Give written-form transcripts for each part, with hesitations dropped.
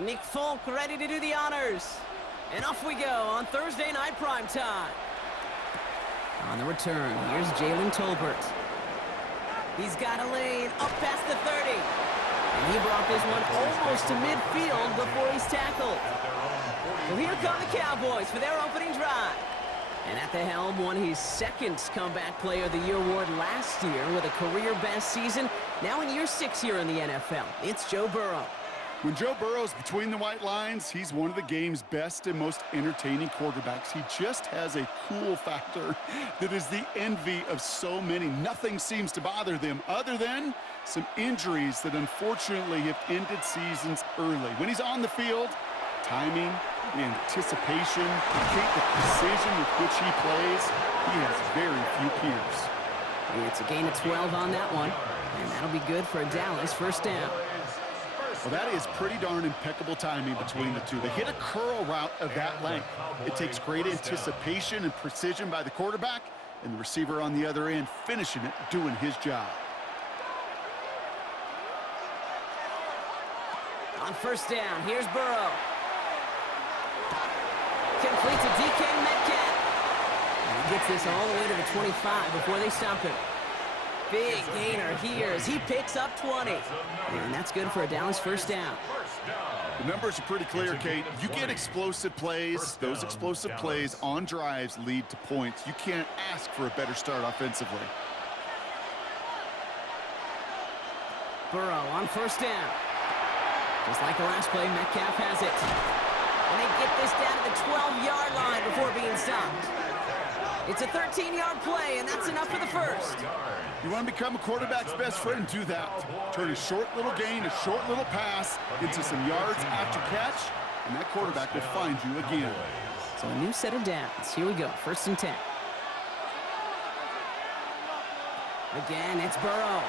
Nick Folk ready to do the honors. And off we go on Thursday night primetime. On the return, here's Jalen Tolbert. He's got a lane up past the 30. And he brought this one almost to midfield before he's tackled. Well, here come the Cowboys for their opening drive. And at the helm won his second Comeback Player of the Year award last year with a career-best season. Now in year 6 here in the NFL, it's Joe Burrow. When Joe Burrow's between the white lines, he's one of the game's best and most entertaining quarterbacks. He just has a cool factor that is the envy of so many. Nothing seems to bother them other than some injuries that unfortunately have ended seasons early. When he's on the field, timing, the anticipation, the precision with which he plays, he has very few peers. It's a gain of 12 on that one, and that'll be good for a Dallas first down. Well, that is pretty darn impeccable timing between the two. They hit a curl route of that length. It takes great anticipation and precision by the quarterback, and the receiver on the other end finishing it, doing his job. On first down, here's Burrow. Complete to DK Metcalf. And he gets this all the way to the 25 before they stop him. Big gainer here as he picks up 20. And that's good for a Dallas first down. The numbers are pretty clear, Kate. You get explosive plays. Those explosive plays on drives lead to points. You can't ask for a better start offensively. Burrow on first down. Just like the last play, Metcalf has it. And they get this down to the 12-yard line before being stopped. It's a 13-yard play, and that's enough for the first. You want to become a quarterback's best friend, do that. Turn a short little gain, a short little pass into some yards after catch, and that quarterback will find you again. So a new set of downs. Here we go, first and 10. Again, it's Burrow.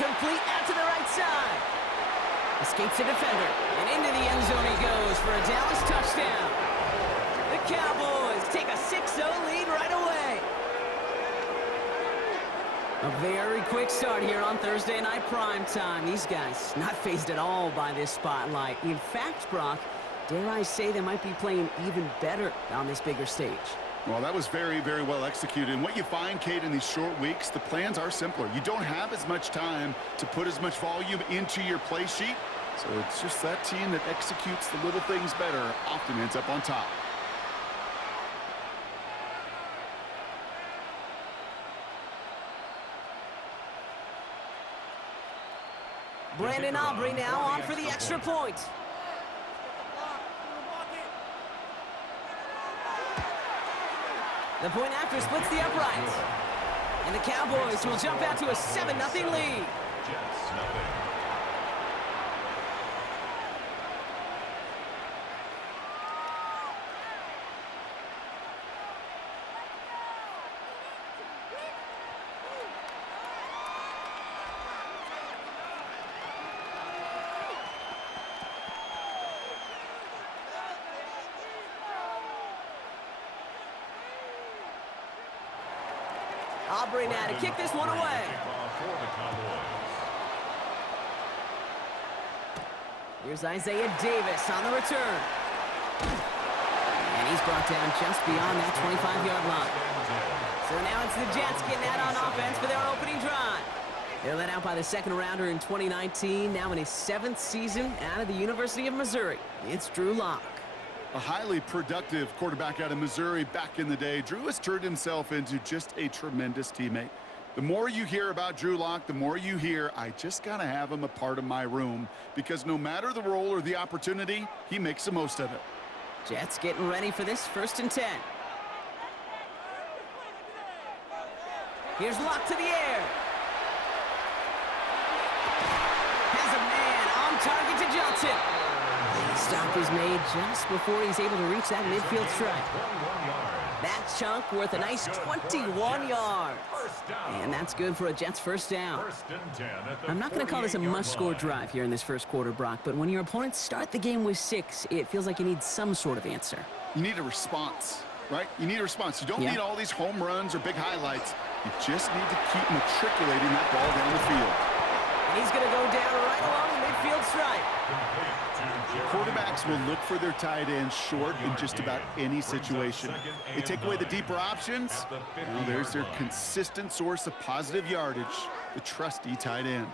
Complete out to the right side. Escapes the defender, and into the end zone he goes for a Dallas touchdown. The Cowboys take a 6-0 lead right away. A very quick start here on Thursday night primetime. These guys not fazed at all by this spotlight. In fact, Brock, dare I say they might be playing even better on this bigger stage. Well, that was very, very well executed. And what you find, Kate, in these short weeks, the plans are simpler. You don't have as much time to put as much volume into your play sheet. So it's just that team that executes the little things better often ends up on top. Brandon Aubrey now on for the extra point. The point after splits the uprights. And the Cowboys will jump out to a 7-0 lead. Aubrey now to kick this one away. Here's Isaiah Davis on the return. And he's brought down just beyond that 25-yard line. So now it's the Jets getting out on offense for their opening drive. They're led out by the second-rounder in 2019, now in his 7th season out of the University of Missouri. It's Drew Lock. A highly productive quarterback out of Missouri back in the day. Drew has turned himself into just a tremendous teammate. The more you hear about Drew Lock, the more you hear, I just got to have him a part of my room, because no matter the role or the opportunity, he makes the most of it. Jets getting ready for this first and 10. Here's Lock to the air. Has a man on target to Johnson. Stop is made just before he's able to reach that midfield strike. That chunk worth a nice 21 yards. And that's good for a Jets first down. I'm not going to call this a must-score drive here in this first quarter, Brock, but when your opponents start the game with 6, it feels like you need some sort of answer. You need a response, right? You need a response. You don't need all these home runs or big highlights. You just need to keep matriculating that ball down the field. And he's going to go down right along the midfield stripe. Quarterbacks will look for their tight ends short in just about any situation. They take away the deeper options. Well, there's their consistent source of positive yardage, the trusty tight end.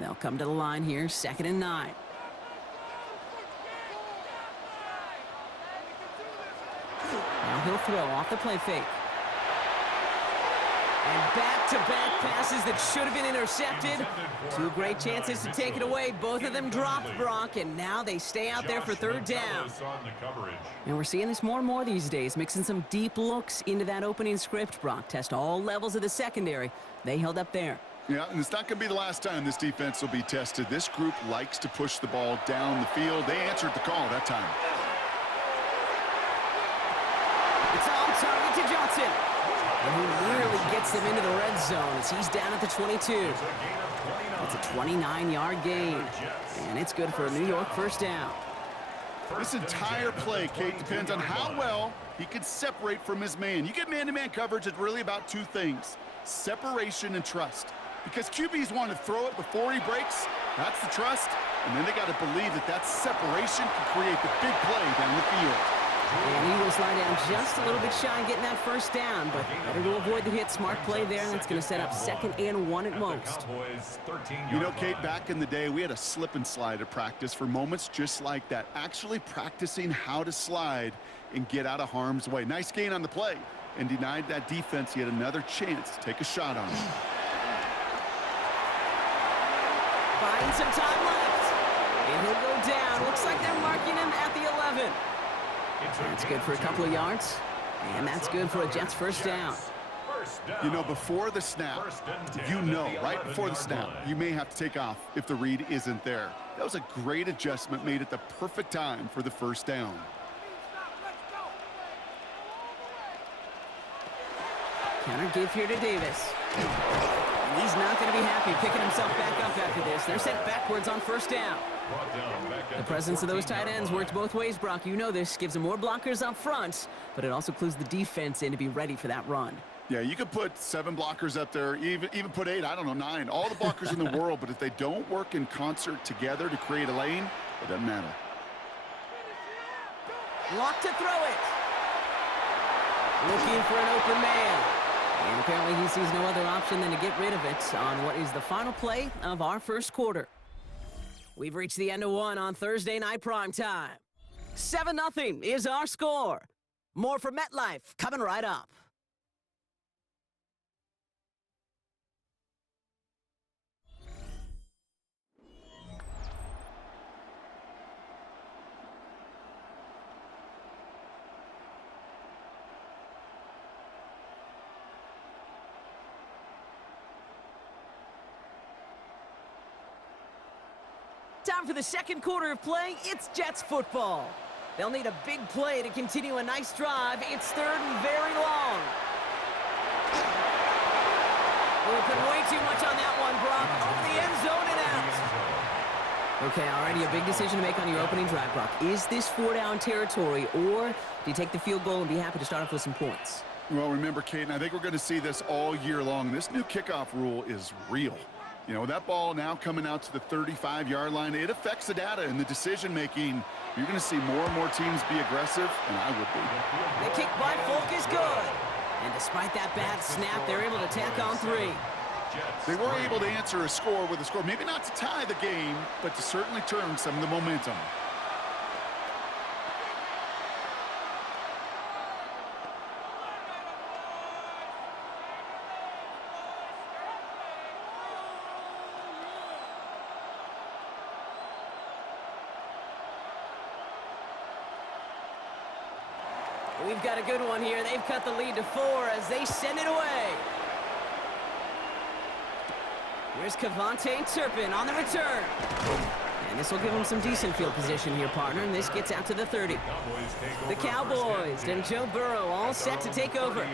They'll come to the line here, 2nd and 9. Now he'll throw off the play fake. And back-to-back passes that should have been intercepted. 2 great chances to take it away. Both of them dropped, Brock, and now they stay out there for 3rd down. And we're seeing this more and more these days, mixing some deep looks into that opening script, Brock. Test all levels of the secondary. They held up there. Yeah, and it's not going to be the last time this defense will be tested. This group likes to push the ball down the field. They answered the call that time. It's on target to Johnson. And he nearly gets them into the red zone as he's down at the 22. It's a 29-yard gain, and it's good for a New York 1st down. This entire play, Kate, depends on how well he can separate from his man. You get man-to-man coverage, it's really about 2 things, separation and trust. Because QBs want to throw it before he breaks, that's the trust, and then they got to believe that that separation can create the big play down the field. And Eagles lie down just a little bit shy of getting that 1st down, but better to avoid the hit. Smart play there, and it's going to set up 2nd and 1 at most. You know, Kate, back in the day, we had a slip and slide at practice for moments just like that. Actually practicing how to slide and get out of harm's way. Nice gain on the play, and denied that defense yet another chance to take a shot on him. Buying some time left, and he'll go down. Looks like they're marking him at the 11. That's good for a couple of yards, and that's good for a Jets 1st down. You know, before the snap, right before the snap, you may have to take off if the read isn't there. That was a great adjustment made at the perfect time for the 1st down. Counter give here to Davis. And he's not going to be happy picking himself back up after this. They're sent backwards on 1st down. The presence of those tight ends works both ways, Brock. You know this. Gives them more blockers up front, but it also clues the defense in to be ready for that run. Yeah, you could put 7 blockers up there, even put 8, I don't know, 9. All the blockers in the world, but if they don't work in concert together to create a lane, it doesn't matter. Lock to throw it. Looking for an open man. And apparently he sees no other option than to get rid of it on what is the final play of our 1st quarter. We've reached the end of 1 on Thursday night prime time. 7-0 is our score. More from MetLife coming right up. Time for the 2nd quarter of play. It's Jets football. They'll need a big play to continue a nice drive. It's 3rd and very long. We'll put way too much on that one, Brock. Over the end zone and out. Okay, already a big decision to make on your opening drive, Brock. Is this 4-down territory, or do you take the field goal and be happy to start off with some points? Well, remember, Kate, and I think we're going to see this all year long. This new kickoff rule is real. You know, that ball now coming out to the 35-yard line, it affects the data and the decision-making. You're going to see more and more teams be aggressive, and I would be. The kick by Folk is good. And despite that bad snap, they're able to tack on 3. They were able to answer a score with a score. Maybe not to tie the game, but to certainly turn some of the momentum. We've got a good one here. They've cut the lead to 4 as they send it away. Here's Cavante Turpin on the return. And this will give him some decent field position here, partner, and this gets out to the 30. The Cowboys and Joe Burrow all set to take over.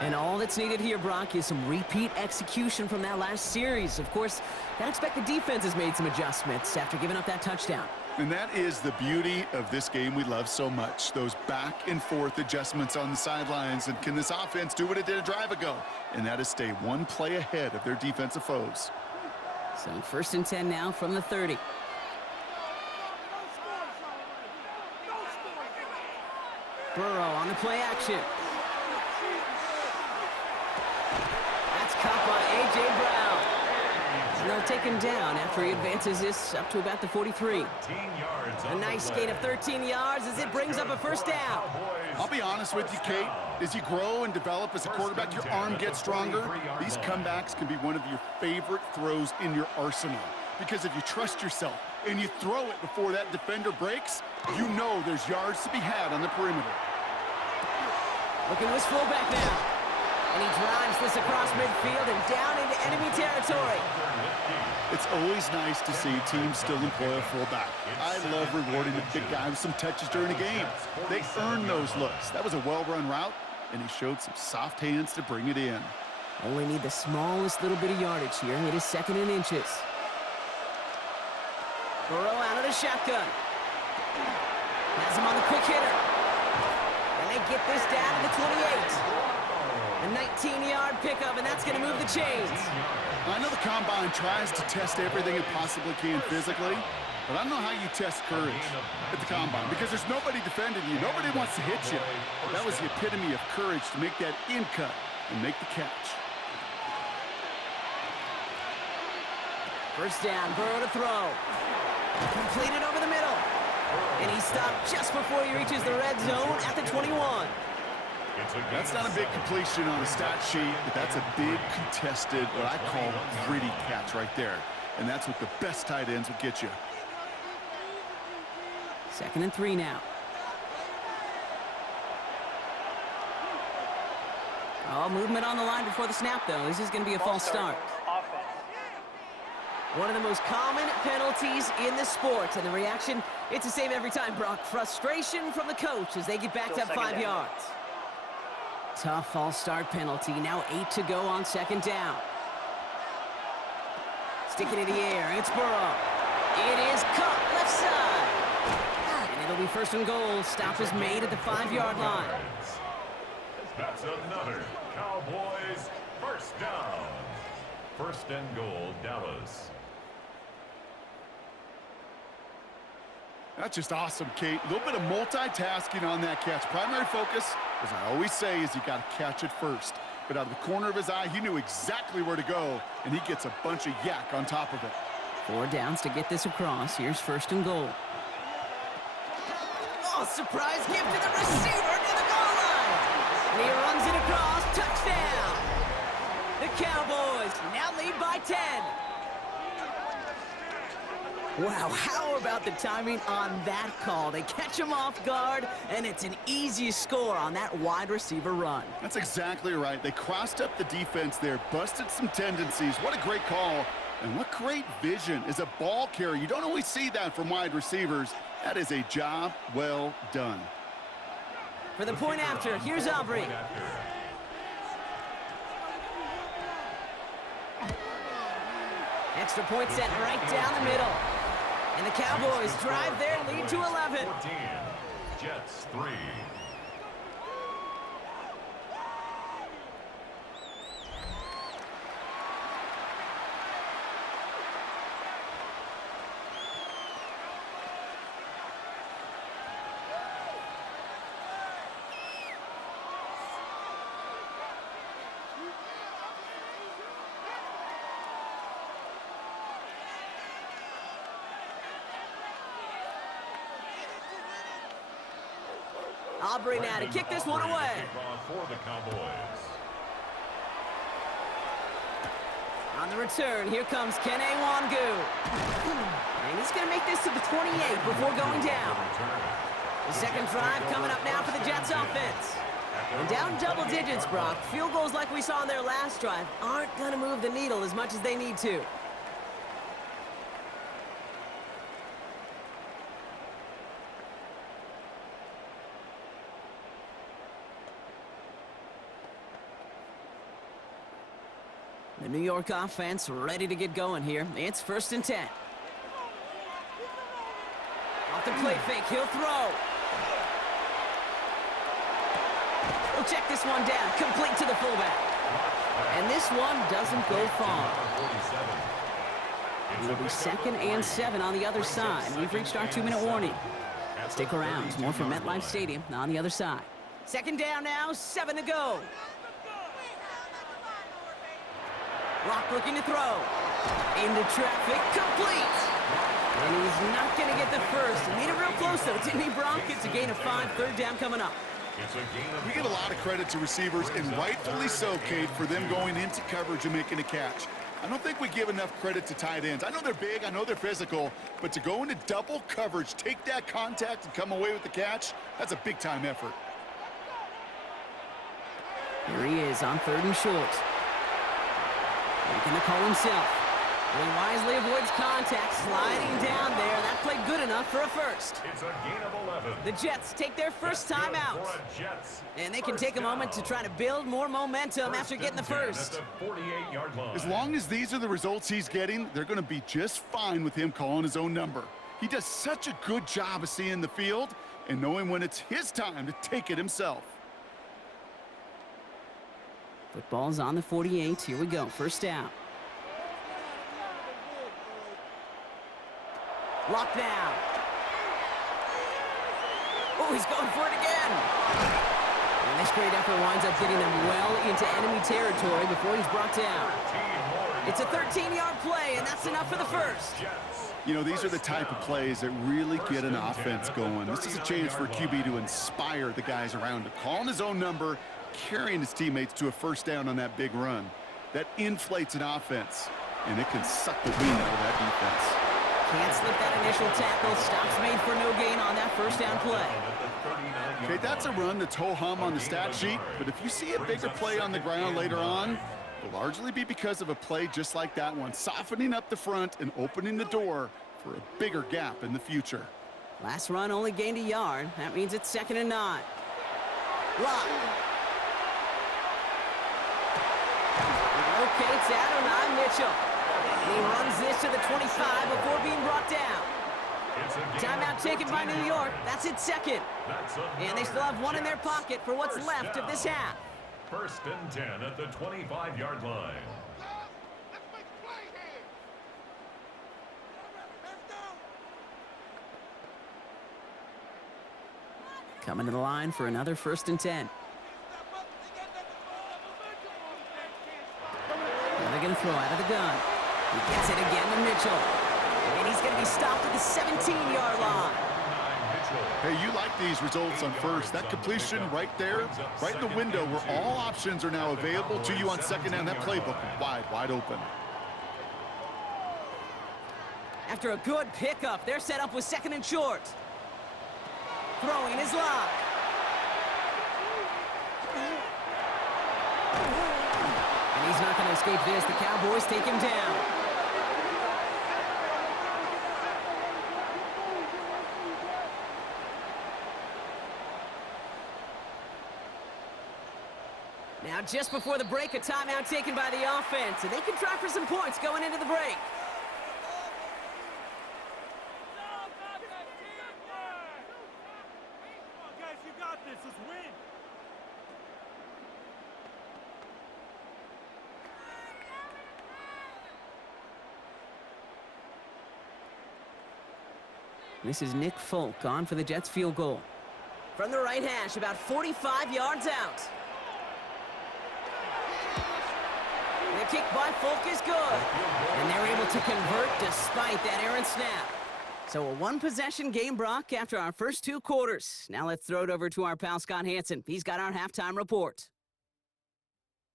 And all that's needed here, Brock, is some repeat execution from that last series. Of course, I expect the defense has made some adjustments after giving up that touchdown. And that is the beauty of this game we love so much, those back-and-forth adjustments on the sidelines. And can this offense do what it did a drive ago? And that is stay one play ahead of their defensive foes. So 1st and 10 now from the 30. Burrow on the play action. That's caught by A.J. Brown. And they'll take him down after he advances this up to about the 43. A nice gain of 13 yards as it brings up a first down. I'll be honest with you, Kate. As you grow and develop as a quarterback, your arm gets stronger. These comebacks can be one of your favorite throws in your arsenal. Because if you trust yourself and you throw it before that defender breaks, you know there's yards to be had on the perimeter. Looking to his fullback now. And he drives this across midfield and down into enemy territory. It's always nice to see teams still employ a fullback. I love rewarding the big guy with some touches during a game. They earn those looks. That was a well-run route, and he showed some soft hands to bring it in. Only need the smallest little bit of yardage here. It is 2nd and inches. Burrow out of the shotgun. Has him on the quick hitter. And they get this down to the 28. A 19-yard pickup, and that's going to move the chains. I know the Combine tries to test everything it possibly can physically, but I don't know how you test courage at the Combine because there's nobody defending you. Nobody wants to hit you. That was the epitome of courage to make that in cut and make the catch. First down, Burrow to throw. Completed over the middle. And he stopped just before he reaches the red zone at the 21. That's not a big completion on the stat sheet, but that's a big contested, what I call gritty catch right there. And that's what the best tight ends will get you. 2nd and 3 now. Oh, movement on the line before the snap, though. This is going to be a false start. One of the most common penalties in the sport, and the reaction, it's the same every time, Brock. Frustration from the coach as they get backed up 5 yards. Tough false start penalty. Now 8 to go on 2nd down. Sticking in the air. It's Burrow. It is caught left side. And it'll be 1st and goal. Stop is made at the 5-yard line. That's another Cowboys 1st down. 1st and goal, Dallas. That's just awesome, Kate. A little bit of multitasking on that catch. Primary focus, as I always say, is you got to catch it first. But out of the corner of his eye, he knew exactly where to go, and he gets a bunch of yak on top of it. 4 downs to get this across. Here's 1st and goal. Oh, surprise gift to the receiver to the goal line. And he runs it across. Touchdown. The Cowboys now lead by 10. Wow, how about the timing on that call? They catch him off guard, and it's an easy score on that wide receiver run. That's exactly right. They crossed up the defense there, busted some tendencies. What a great call, and what great vision as a ball carrier. You don't always see that from wide receivers. That is a job well done. For the point after, here's Aubrey. Extra point set right down the middle. And the Cowboys drive their lead to 11. 14, Jets 3. Aubrey now to kick this one away. For the Cowboys. On the return, here comes Kene Wangu. And he's going to make this to the 28 before going down. The 2nd drive coming up now for the Jets offense. And down double digits, Brock. Field goals like we saw in their last drive aren't going to move the needle as much as they need to. The New York offense ready to get going here. It's 1st and 10. Off the play fake, he'll throw. We'll check this one down, complete to the fullback. And this one doesn't go far. It will be 2nd and 7 on the other side. We've reached our 2-minute warning. Stick around. More from MetLife Stadium on the other side. Second down now, 7 to go. Rock looking to throw. Into traffic, complete. And he's not going to get the first. He made it real close, though. Didn't he, Brock? It's a gain of 5, third down coming up. We get a lot of credit to receivers, and rightfully so, Kate, for them going into coverage and making a catch. I don't think we give enough credit to tight ends. I know they're big, I know they're physical, but to go into double coverage, take that contact, and come away with the catch, that's a big-time effort. Here he is on 3rd and short. Making the call himself. And he wisely avoids contact, sliding down there. That played good enough for a first. It's a gain of 11. The Jets take their first time out. And they can take a moment to try to build more momentum after getting the first. At the 48-yard line. As long as these are the results he's getting, they're going to be just fine with him calling his own number. He does such a good job of seeing the field and knowing when it's his time to take it himself. Football's on the 48. Here we go. First down. Locked down. Oh, he's going for it again. And this great effort winds up getting them well into enemy territory before he's brought down. It's a 13-yard play, and that's enough for the first. You know, these are the type of plays that really get an offense going. This is a chance for QB to inspire the guys around him. Calling his own number, carrying his teammates to a first down on that big run. That inflates an offense, and it can suck the wind out of that defense. Can't slip that initial tackle. Stops made for no gain on that first down play. Okay, that's a run that's ho-hum on the stat sheet, but if you see a bigger play on the ground later on, it'll largely be because of a play just like that one, softening up the front and opening the door for a bigger gap in the future. Last run only gained a yard. That means it's 2nd and 9. Lock. Locates Adonai Mitchell. He runs this to the 25 before being brought down. Timeout taken by New York. That's its 2nd. And they still have one in their pocket for what's left of this half. 1st and 10 at the 25-yard line. Coming to the line for another 1st and 10. Now they're going to throw out of the gun. He gets it again to Mitchell. And he's going to be stopped at the 17-yard line. Hey, you like these results on first. That completion right there, right in the window where all options are now available to you on 2nd down. That playbook wide open. After a good pickup, they're set up with 2nd and short. Throwing his lock. And he's not going to escape this. The Cowboys take him down. Now, just before the break, a timeout taken by the offense, and they can try for some points going into the break. Guys, you got this. Let's win. This is Nick Folk on for the Jets field goal. From the right hash, about 45 yards out. The kick by Folk is good. And they're able to convert despite that errant snap. So a one-possession game, Brock, after our first 2 quarters. Now let's throw it over to our pal Scott Hansen. He's got our halftime report.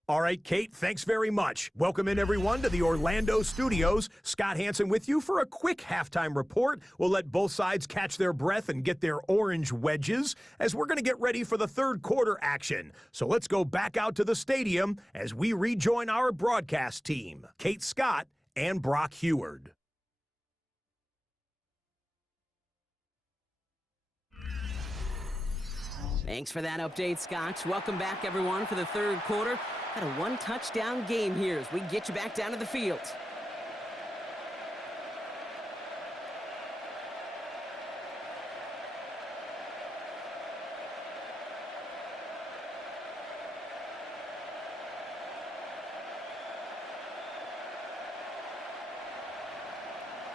All right, Kate, thanks very much. Welcome in, everyone, to the Orlando studios. Scott Hansen with you for a quick halftime report. We'll let both sides catch their breath and get their orange wedges as we're going to get ready for the 3rd quarter action. So let's go back out to the stadium as we rejoin our broadcast team, Kate Scott and Brock Heward. Thanks for that update, Scott. Welcome back, everyone, for the 3rd quarter. Got a 1-touchdown game here as we get you back down to the field.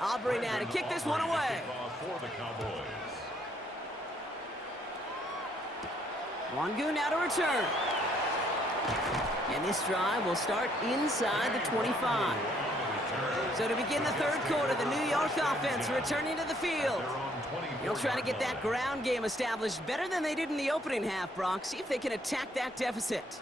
Aubrey now to kick this one away. For the Cowboys. Wangu now to return. And this drive will start inside the 25. So to begin the third quarter, the New York offense returning to the field. They'll try to get that ground game established better than they did in the opening half, Brock. See if they can attack that deficit.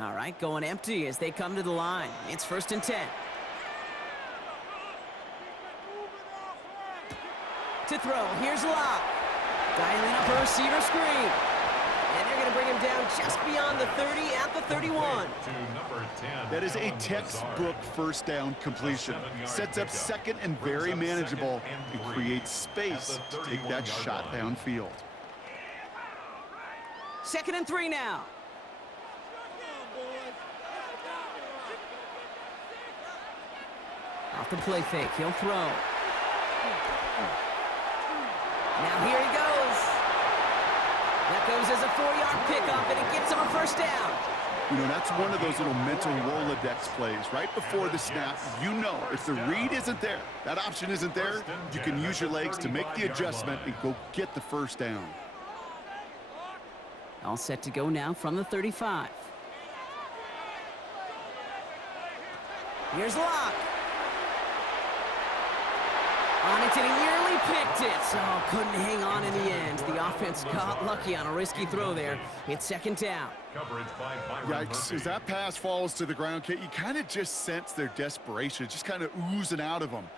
All right, going empty as they come to the line. It's 1st and 10. To throw, here's Locke. Dialing up a receiver screen. And they're going to bring him down just beyond the 30 at the 31. That is a textbook first down completion. Sets up second and very manageable and creates space to take that shot downfield. 2nd and 3 now. Off the play fake, he'll throw. Now here he goes. That goes as a 4-yard pickup, and it gets him a 1st down. You know, that's one of those little mental Rolodex plays. Right before the snap, you know if the read isn't there, that option isn't there, you can use your legs to make the adjustment and go get the 1st down. All set to go now from the 35. Here's Locke. On it, and he nearly picked it. So couldn't hang on in the end. The offense got lucky on a risky throw there. It's 2nd down. Yikes, as that pass falls to the ground, Kate, you kind of just sense their desperation. It's just kind of oozing out of them.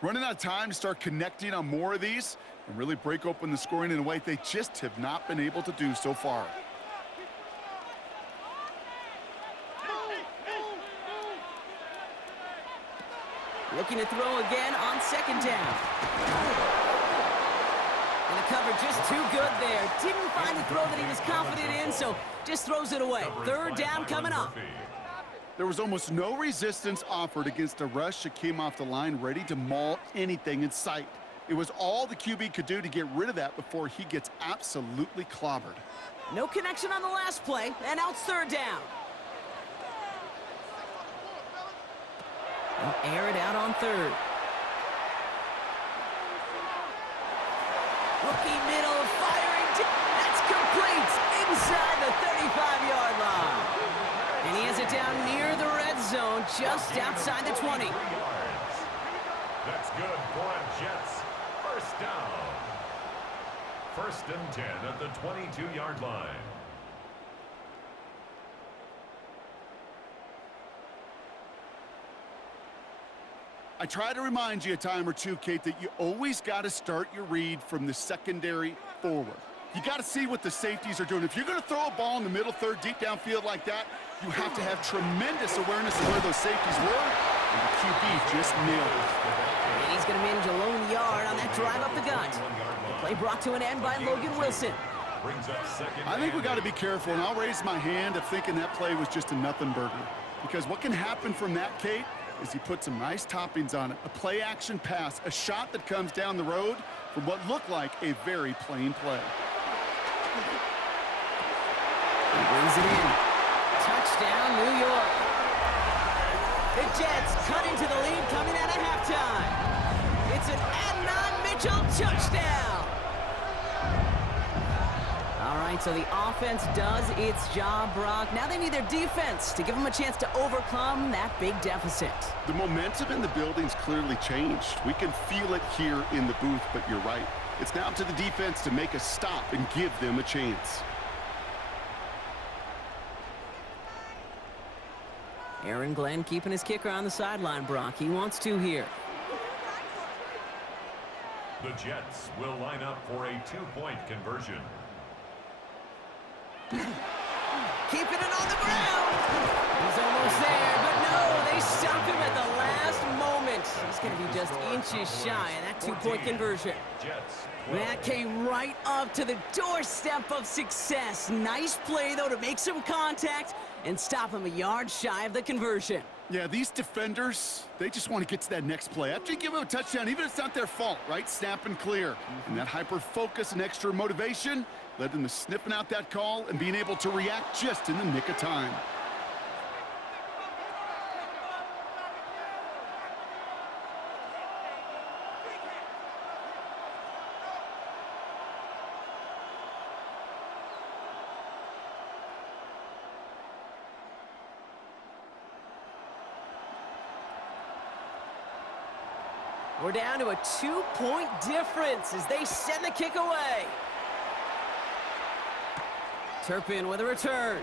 Running out of time to start connecting on more of these and really break open the scoring in a way they just have not been able to do so far. Looking to throw again on 2nd down. And the cover just too good there. Didn't find the throw that he was confident in, so just throws it away. 3rd down coming up. There was almost no resistance offered against a rush that came off the line ready to maul anything in sight. It was all the QB could do to get rid of that before he gets absolutely clobbered. No connection on the last play, and now it's 3rd down. They'll air it out on 3rd. Rookie middle, firing. That's complete inside the 35-yard line. And he has it down near the red zone, just outside the 20. That's good for a Jets 1st down. 1st and 10 at the 22-yard line. I try to remind you a time or two, Kate, that you always got to start your read from the secondary forward. You got to see what the safeties are doing. If you're going to throw a ball in the middle third, deep downfield like that, you have to have tremendous awareness of where those safeties were, and the QB just nailed it. And he's going to manage a lone yard on that drive up the gut. The play brought to an end by Logan Wilson. I think we got to be careful, and I'll raise my hand of thinking that play was just a nothing burger. Because what can happen from that, Kate, is he put some nice toppings on it. A play-action pass, a shot that comes down the road from what looked like a very plain play. He brings it in. Touchdown, New York. The Jets cut into the lead coming out of halftime. It's an Adnan Mitchell touchdown. All right, so the offense does its job, Brock. Now they need their defense to give them a chance to overcome that big deficit. The momentum in the building's clearly changed. We can feel it here in the booth, but you're right. It's now up to the defense to make a stop and give them a chance. Aaron Glenn keeping his kicker on the sideline, Brock. He wants to here. The Jets will line up for a 2-point conversion. Keeping it on the ground. He's almost there, but no, they stop him at the last moment. He's going to be just inches shy of that 2-point conversion. That came right up to the doorstep of success. Nice play, though, to make some contact and stop him a yard shy of the conversion. Yeah, these defenders, they just want to get to that next play. After you give them a touchdown, even if it's not their fault, right? Snap and clear. And that hyper-focus and extra motivation led them to sniffing out that call and being able to react just in the nick of time. We're down to a 2-point difference as they send the kick away. Turpin with a return.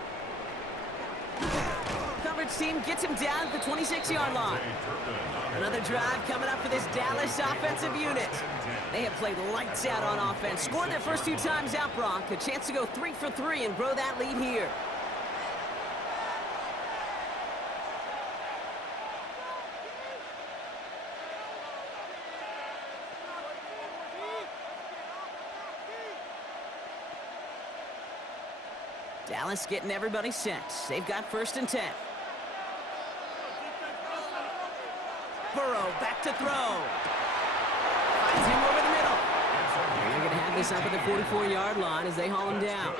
Coverage team gets him down at the 26-yard line. Another drive coming up for this Dallas offensive unit. They have played lights out on offense. Scored their first 2 times out, Brock. A chance to go 3 for 3 and grow that lead here. Dallas getting everybody set. They've got 1st and 10. Burrow back to throw. Finds him over the middle. And they're going to have this up at the 44-yard line as they haul him down.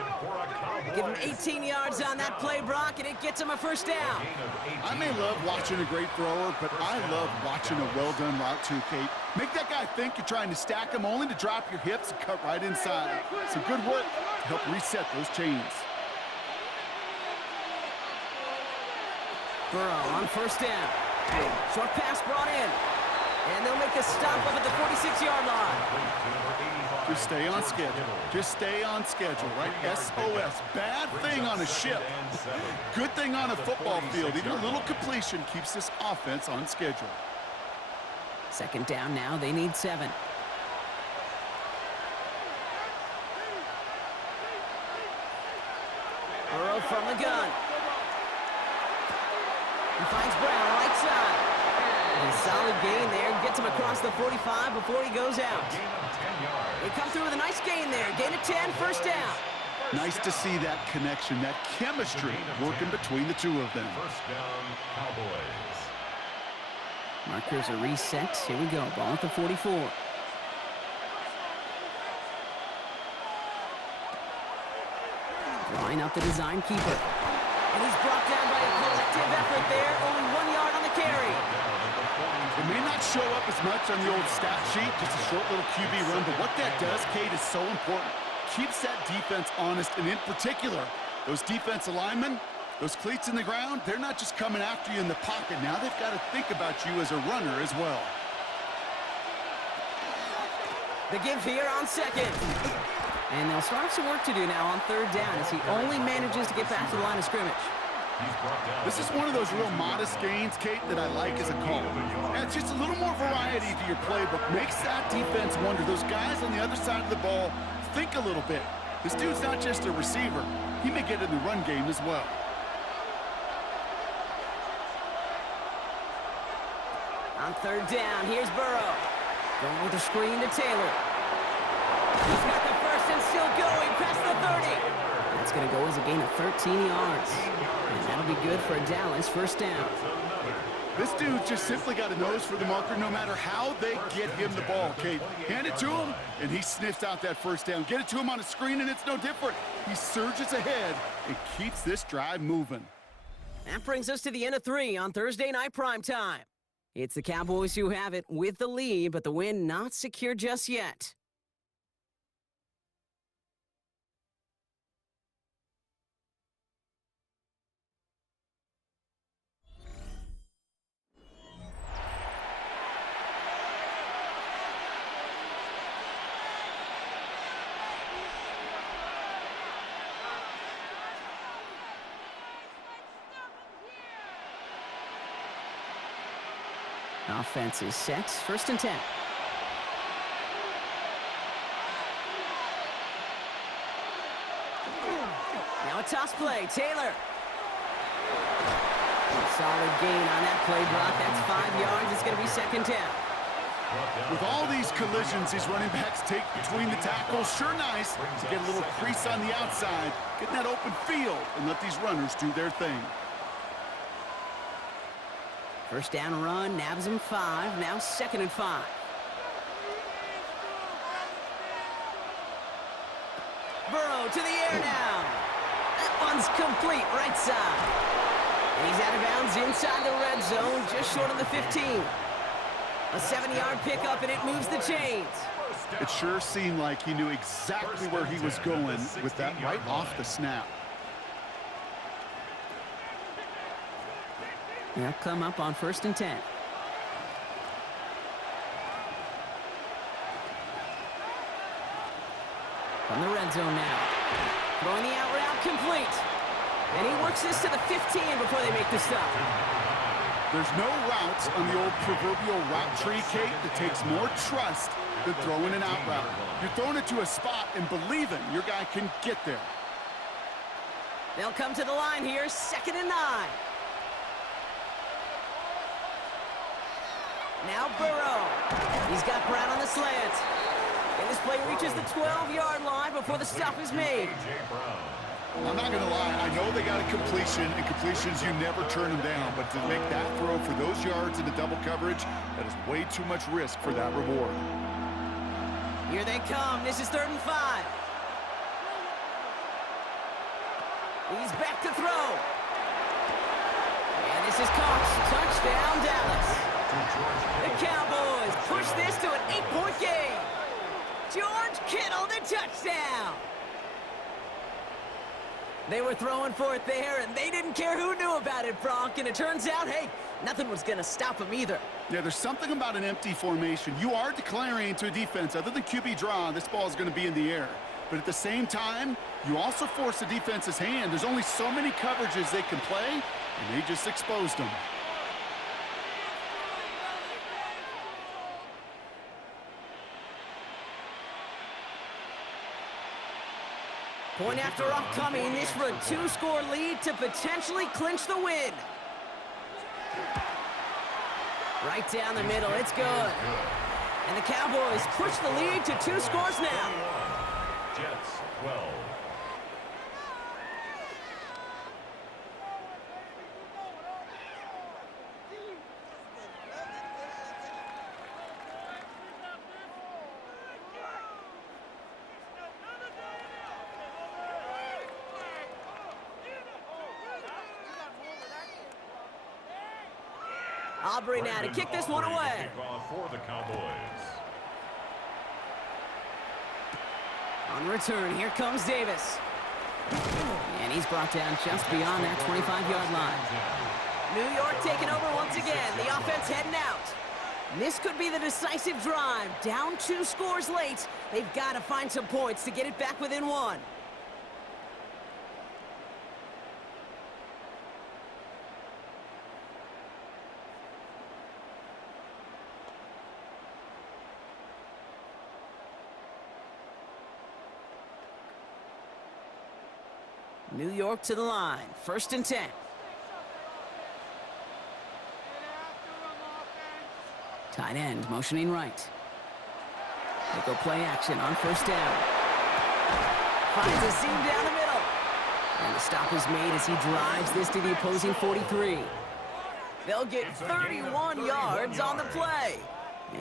Give him 18 yards on that play, Brock, and it gets him a 1st down. I may love watching a great thrower, but I love watching a well-done route too, Kate. Make that guy think you're trying to stack him only to drop your hips and cut right inside. Some good work to help reset those chains. Burrow on 1st down. Short pass brought in. And they'll make the stop up at the 46-yard line. Just stay on schedule. Just stay on schedule, right? SOS. Bad thing on a ship. Good thing on a football field. Even a little completion keeps this offense on schedule. 2nd down now. They need 7. Burrow from the gun. He finds Brown right side. And a solid gain there. Gets him across the 45 before he goes out. They come through with a nice gain there. Gain of 10, 1st down. Nice to see that connection, that chemistry working between the two of them. 1st down, Cowboys. Markers are reset. Here we go. Ball at the 44. Line up the design keeper. And he's brought down by a collective effort there. Only 1 yard on the carry. It may not show up as much on the old stat sheet, just a short little QB run, but what that does, Kate, is so important. Keeps that defense honest, and in particular, those defensive linemen, those cleats in the ground, they're not just coming after you in the pocket. Now they've got to think about you as a runner as well. The give here on 2nd. And they'll start some work to do now on 3rd down as he only manages to get back to the line of scrimmage. This is one of those real modest gains, Kate, that I like as a call. And it's just a little more variety to your playbook. Makes that defense wonder. Those guys on the other side of the ball think a little bit. This dude's not just a receiver. He may get in the run game as well. On 3rd down, here's Burrow. Going with a screen to Taylor. He's got the 1st and still going past the 30. That's going to go as a gain of 13 yards. And that'll be good for a Dallas 1st down. This dude just simply got a nose for the marker no matter how they get him the ball, Kate. Hand it to him, and he sniffs out that 1st down. Get it to him on a screen, and it's no different. He surges ahead and keeps this drive moving. That brings us to the end of 3 on Thursday night primetime. It's the Cowboys who have it with the lead, but the win not secure just yet. Offense is set. 1st and 10. Now a toss play. Taylor. Solid gain on that play, Brock. That's 5 yards. It's going to be 2nd down. With all these collisions these running backs take between the tackles, sure nice to get a little crease on the outside, get that open field, and let these runners do their thing. 1st down run, nabs him 5. Now 2nd and 5. Burrow to the air now. That one's complete, right side. And he's out of bounds inside the red zone, just short of the 15. A 7-yard pickup, and it moves the chains. It sure seemed like he knew exactly where he was going with that right off the snap. They'll come up on 1st and 10. From the red zone now. Throwing the out route complete. And he works this to the 15 before they make the stop. There's no route on the old proverbial route tree, Kate, that takes more trust than throwing an out route. You're throwing it to a spot and believing your guy can get there. They'll come to the line here, 2nd and 9. Now Burrow. He's got Brown on the slant. And this play reaches the 12-yard line before the stop is made. I'm not going to lie, I know they got a completion, and completions, you never turn them down. But to make that throw for those yards into double coverage, that is way too much risk for that reward. Here they come. This is 3rd and 5. He's back to throw. And this is caught. Touchdown, Dallas. The Cowboys push this to an 8-point game. George Kittle, the touchdown. They were throwing for it there, and they didn't care who knew about it, Bronk. And it turns out, hey, nothing was going to stop them either. Yeah, there's something about an empty formation. You are declaring to a defense, other than QB draw, this ball is going to be in the air. But at the same time, you also force the defense's hand. There's only so many coverages they can play, and they just exposed them. Point after upcoming, this for a 2-score lead to potentially clinch the win. Right down the middle, it's good. And the Cowboys push the lead to 2 scores now. Jets 12. Aubrey now to kick this one away. For the Cowboys. On the return, here comes Davis. And he's brought down just beyond that 25-yard line. New York taking over once again. The offense heading out. This could be the decisive drive. Down 2 scores late. They've got to find some points to get it back within 1. New York to the line. 1st and 10. Tight end motioning right. They go play action on 1st down. Finds a seam down the middle. And the stop is made as he drives this to the opposing 43. They'll get 31 yards on the play.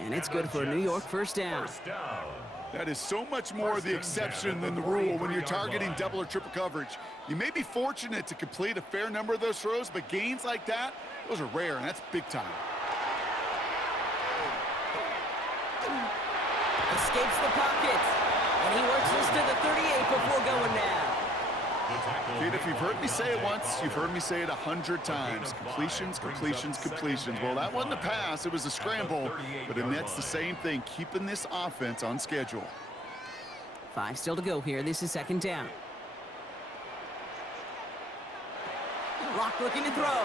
And it's good for a New York 1st down. That is so much more the exception than the rule when you're targeting double or triple coverage. You may be fortunate to complete a fair number of those throws, but gains like that, those are rare, and that's big time. Escapes the pocket. And he works this to the 38 before going down. Kid, if you've heard me say it once, you've heard me say it 100 times. Completions, completions, completions. Well, that wasn't a pass. It was a scramble. But that's the same thing, keeping this offense on schedule. 5 still to go here. This is 2nd down. Rock looking to throw.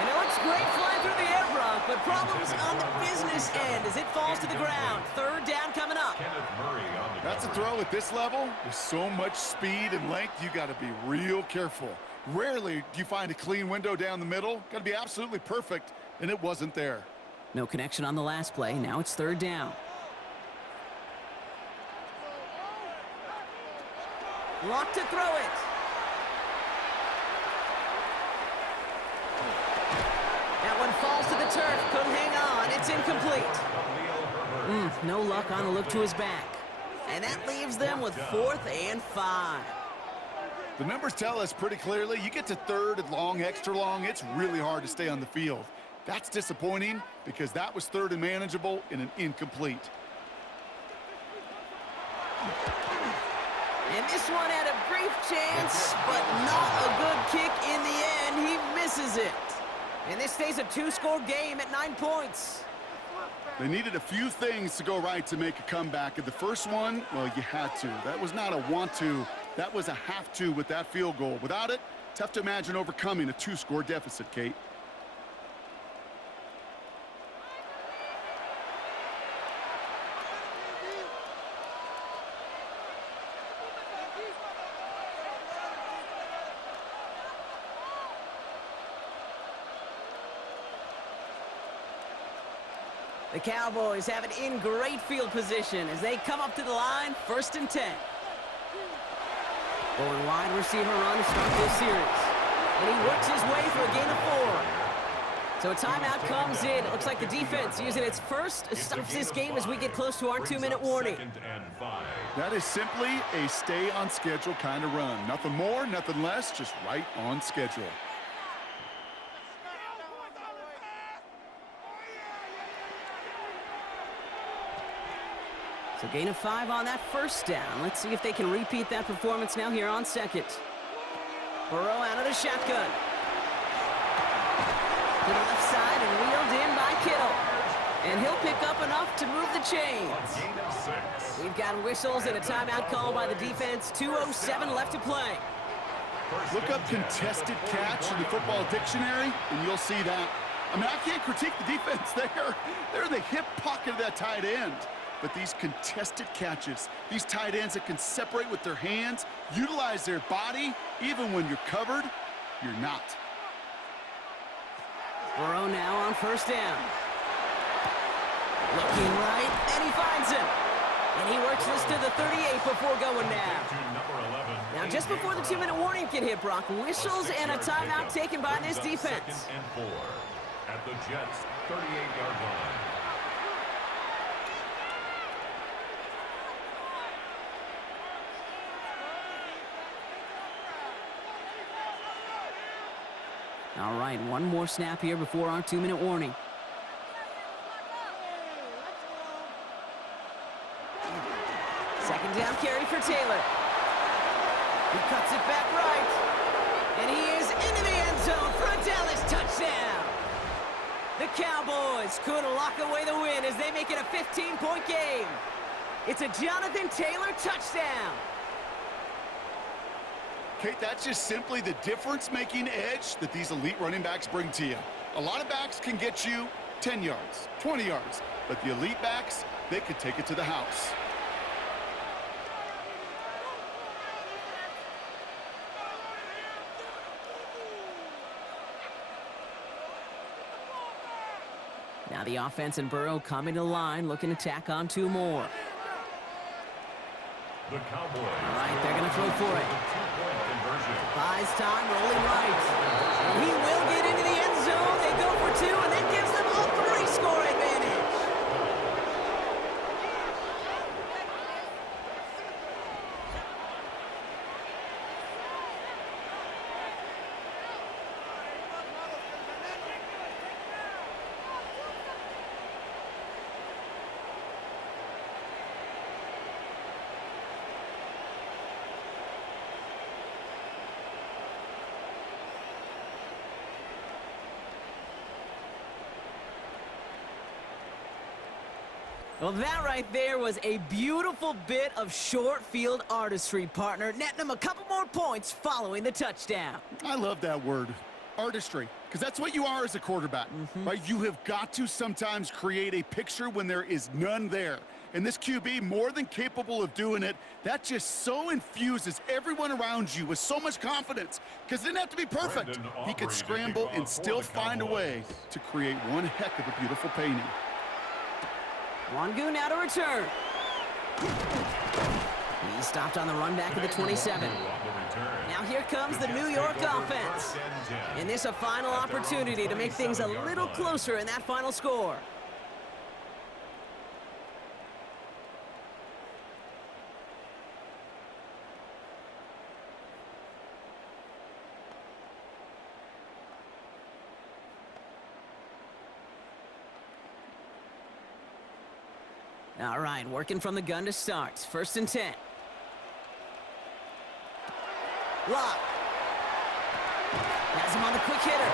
And it looks great flying through the air, Brock, but problems on the business end as it falls to the ground. 3rd down coming up. That's a throw at this level. With so much speed and length, you got to be real careful. Rarely do you find a clean window down the middle. Got to be absolutely perfect, and it wasn't there. No connection on the last play. Now it's 3rd down. Lock to throw it. That one falls to the turf. Couldn't hang on. It's incomplete. No luck on the look to his back. And that leaves them with 4th and 5. The numbers tell us pretty clearly, you get to 3rd and long, extra long, it's really hard to stay on the field. That's disappointing because that was 3rd and manageable in an incomplete. And this one had a brief chance, but not a good kick in the end. He misses it. And this stays a 2-score game at 9 points. They needed a few things to go right to make a comeback. And the first one, well, you had to. That was not a want to. That was a have to with that field goal. Without it, tough to imagine overcoming a 2-score deficit, Kate. The Cowboys have it in great field position as they come up to the line, 1st and 10. Going wide receiver run to start this series. And he works his way for a gain of 4. So a timeout comes in. It looks like the defense using its first stops this game as we get close to our 2-minute warning. That is simply a stay on schedule kind of run. Nothing more, nothing less, just right on schedule. So gain of 5 on that 1st down. Let's see if they can repeat that performance now here on 2nd. Burrow out of the shotgun. To the left side and wheeled in by Kittle. And he'll pick up enough to move the chains. We've got whistles and a timeout call by the defense. 2:07 left to play. Look up contested catch in the football dictionary, and you'll see that. I mean, I can't critique the defense there. They're in the hip pocket of that tight end. But these contested catches, these tight ends that can separate with their hands, utilize their body, even when you're covered, you're not. Burrow now on 1st down. Looking right, and he finds him. And he works this to the 38 before going down. Now, just before the 2-minute warning can hit, Brock, whistles and a timeout taken by this defense. 2nd and 4 at the Jets' 38-yard line. All right, one more snap here before our 2-minute warning. Second down carry for Taylor. He cuts it back right. And he is into the end zone for a Dallas touchdown. The Cowboys could lock away the win as they make it a 15-point game. It's a Jonathan Taylor touchdown. Kate, that's just simply the difference-making edge that these elite running backs bring to you. A lot of backs can get you 10 yards, 20 yards, but the elite backs, they could take it to the house. Now the offense and Burrow coming to the line, looking to tack on 2 more. The Cowboys. All right, they're going to throw for it. Two-point conversion. Buys time, rolling right. And he will get into the end zone. They go for 2, and that gives them a 3-score advantage. Well, that right there was a beautiful bit of short field artistry, partner. Netting them a couple more points following the touchdown. I love that word, artistry, because that's what you are as a quarterback, right? You have got to sometimes create a picture when there is none there. And this QB, more than capable of doing it, that just so infuses everyone around you with so much confidence, because it didn't have to be perfect. He could scramble and still find a way to create one heck of a beautiful painting. Wangu now to return. He stopped on the run back at the 27. Now here comes the New York offense. And this a final opportunity to make things a little closer in that final score. All right, working from the gun to start. 1st and 10. Lock. Has him on the quick hitter.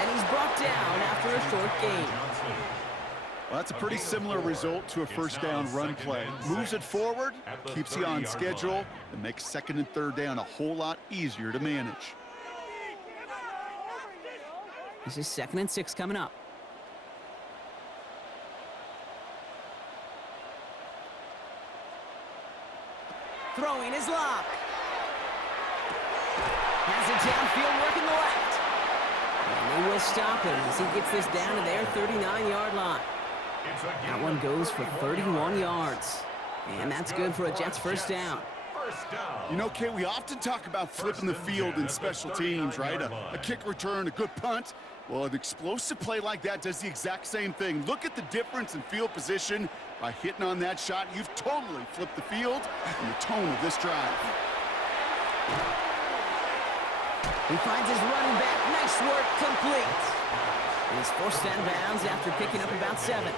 And he's brought down after a short gain. Well, that's a pretty similar result to a first down run play. Moves it forward, keeps you on schedule, and makes second and third down a whole lot easier to manage. This is 2nd and 6 coming up. Throwing his lock. Has it downfield working the left. And they will stop him as he gets this down to their 39-yard line. That one goes for 31 yards. And that's good for a Jets first down. You know, Kate, we often talk about flipping the field in special teams, right? A kick return, a good punt. Well, an explosive play like that does the exact same thing. Look at the difference in field position. By hitting on that shot, you've totally flipped the field and the tone of this drive. He finds his running back. Nice work, complete. And he's forced out of bounds after picking up about 7.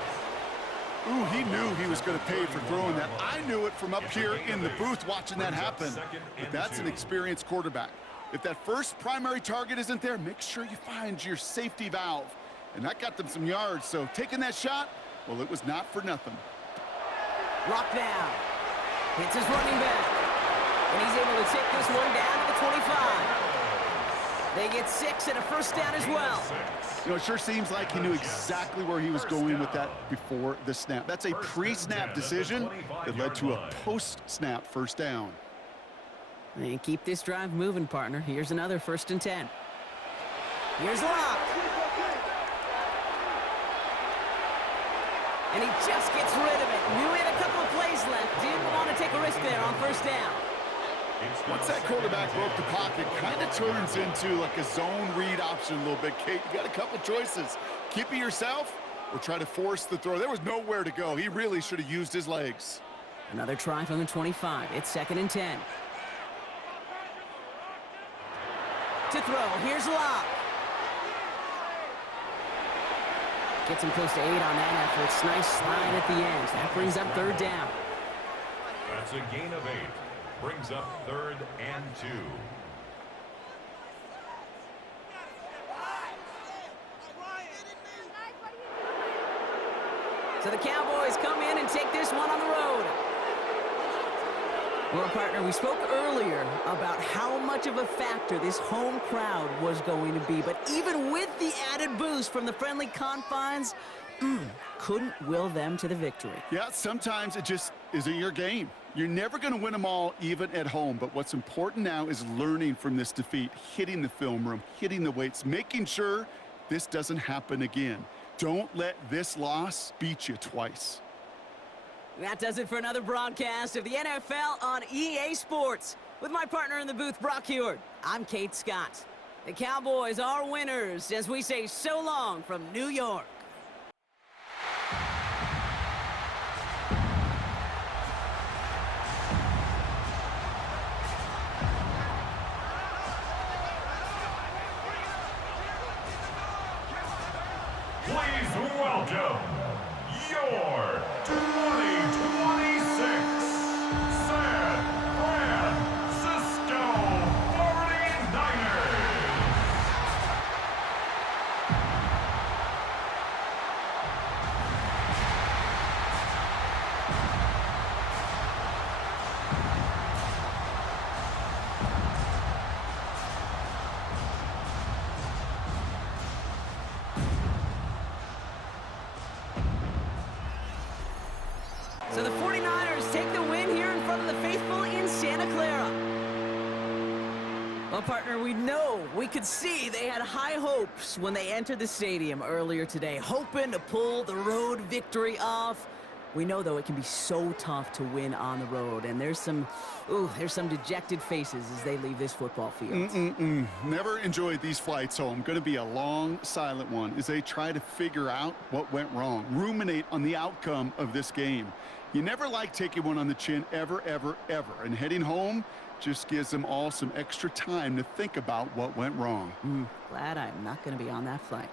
Ooh, he knew he was going to pay for throwing that. I knew it from up here in the booth watching that happen. But that's an experienced quarterback. If that first primary target isn't there, make sure you find your safety valve. And that got them some yards, so taking that shot, well, it was not for nothing. Locked down. Hits his running back. And he's able to take this one down to the 25. They get 6 and a first down as well. You know, it sure seems like he knew exactly where he was going with that before the snap. That's a pre-snap decision that led to a post-snap first down. And keep this drive moving, partner. Here's another 1st and 10. Here's Locke. And he just gets rid of it. Knew he had a couple of plays left. Didn't want to take a risk there on first down. Once that quarterback broke the pocket, kind of turns into like a zone read option a little bit. Kate, you got a couple choices. Keep it yourself or try to force the throw. There was nowhere to go. He really should have used his legs. Another try from the 25. It's 2nd and 10. To throw. Here's Locke. Gets him close to 8 on that effort. Nice slide at the end. That brings up 3rd down. That's a gain of 8. Brings up 3rd and 2. So the Cowboys come in and take this one on the road. Well, partner, we spoke earlier about how much of a factor this home crowd was going to be. But even with the added boost from the friendly confines, couldn't will them to the victory. Yeah, sometimes it just isn't your game. You're never going to win them all, even at home. But what's important now is learning from this defeat, hitting the film room, hitting the weights, making sure this doesn't happen again. Don't let this loss beat you twice. That does it for another broadcast of the NFL on EA Sports. With my partner in the booth, Brock Heward, I'm Kate Scott. The Cowboys are winners as we say so long from New York. Please welcome your 2026 San Francisco 49ers. So the 49ers take the win here in front of the faithful in Santa Clara. Well, partner, we could see they had high hopes when they entered the stadium earlier today, hoping to pull the road victory off. We know, though, it can be so tough to win on the road, and there's some dejected faces as they leave this football field. Never enjoyed these flights home. Going to be a long, silent one as they try to figure out what went wrong, ruminate on the outcome of this game. You never like taking one on the chin, ever, ever, ever. And heading home just gives them all some extra time to think about what went wrong. Glad I'm not going to be on that flight.